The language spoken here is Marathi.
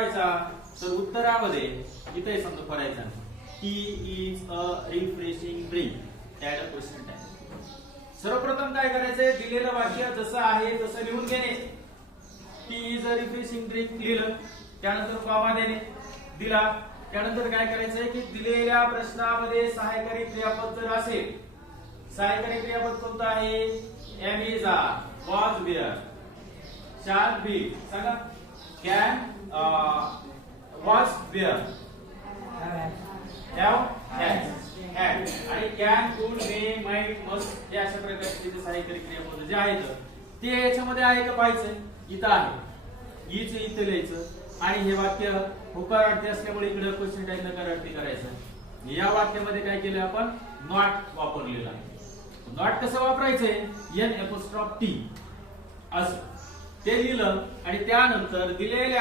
सोडवायचा तर उत्तरामध्ये इथे समजा करायचा tea is a refreshing drink add a question tag. सर्वप्रथम काय करायचंय दिलेलं वाक्य जसं आहे तसं लिहून घेणे। T is a refreshing drink लिहिलं, त्यानंतर कॉमा देणे दिला, त्यानंतर काय करायचंय की दिलेल्या प्रश्नामध्ये सहाय्यकारी क्रियापद जर असेल, सहाय्यकारी क्रियापद कोणतं आहे? Am is are, was were, shall be, सांगा can, was were, have has, had आणि can, could, may, might, must हे अशा प्रकारचे जे सहाय्यकारी क्रियापद जे आहेत ते याच्यामध्ये आहे का पाहायचंय? इथं आहे, ईच इथं लिहायचं आणि हे वाक्य होकारार्थी असल्यामुळे इकडे क्वेश्चन टॅग नकारार्थी करायचं। या वाक्यामध्ये काय केलं आपण? नॉट वापरलेला आहे। नॉट कसं वापरायचंय? एन एपोस्ट्रॉफ टी असं ते लिहिलं आणि त्यानंतर दिलेल्या